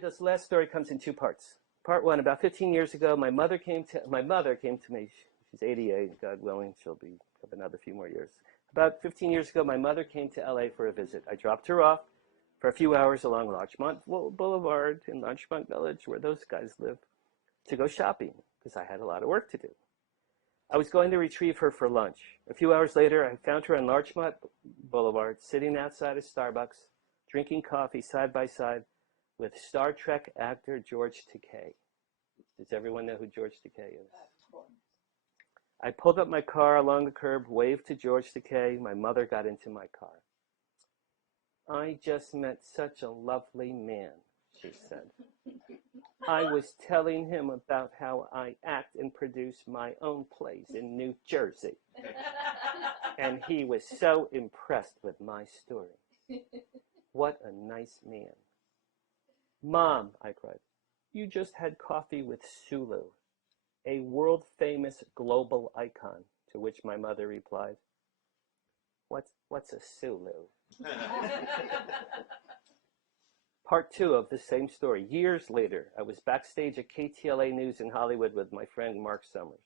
This last story comes in two parts. Part one, about 15 years ago, my mother came to me. She's 88, God willing, she'll have another few more years. About 15 years ago, my mother came to LA for a visit. I dropped her off for a few hours along Larchmont Boulevard in Larchmont Village, where those guys live, to go shopping, because I had a lot of work to do. I was going to retrieve her for lunch. A few hours later, I found her on Larchmont Boulevard, sitting outside a Starbucks, drinking coffee side by side with Star Trek actor George Takei. Does everyone know who George Takei is? I pulled up my car along the curb, waved to George Takei. My mother got into my car. I just met such a lovely man, she said. I was telling him about how I act and produce my own plays in New Jersey. And he was so impressed with my story. What a nice man. Mom, I cried, you just had coffee with Sulu, a world-famous global icon, to which my mother replied, what's a Sulu? Part two of the same story. Years later, I was backstage at KTLA News in Hollywood with my friend Mark Summers.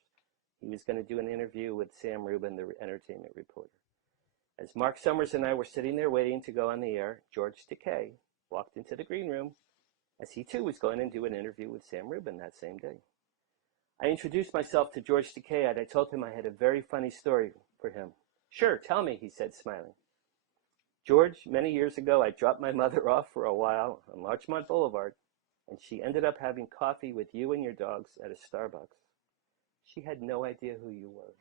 He was going to do an interview with Sam Rubin, the entertainment reporter. As Mark Summers and I were sitting there waiting to go on the air, George Takei walked into the green room, as he too was going to do an interview with Sam Rubin that same day. I introduced myself to George Takei, and I told him I had a very funny story for him. Sure, tell me, he said, smiling. George, many years ago, I dropped my mother off for a while on Larchmont Boulevard, and she ended up having coffee with you and your dogs at a Starbucks. She had no idea who you were.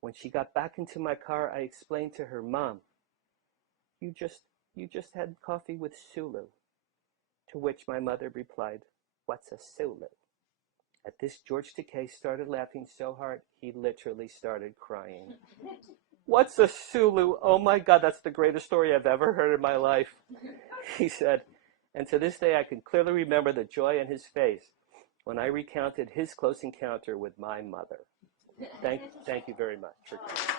When she got back into my car, I explained to her, Mom, you just had coffee with Sulu. To which my mother replied, what's a Sulu? At this, George Takei started laughing so hard, he literally started crying. What's a Sulu? Oh my God, that's the greatest story I've ever heard in my life, he said. And to this day, I can clearly remember the joy on his face when I recounted his close encounter with my mother. Thank you very much for coming.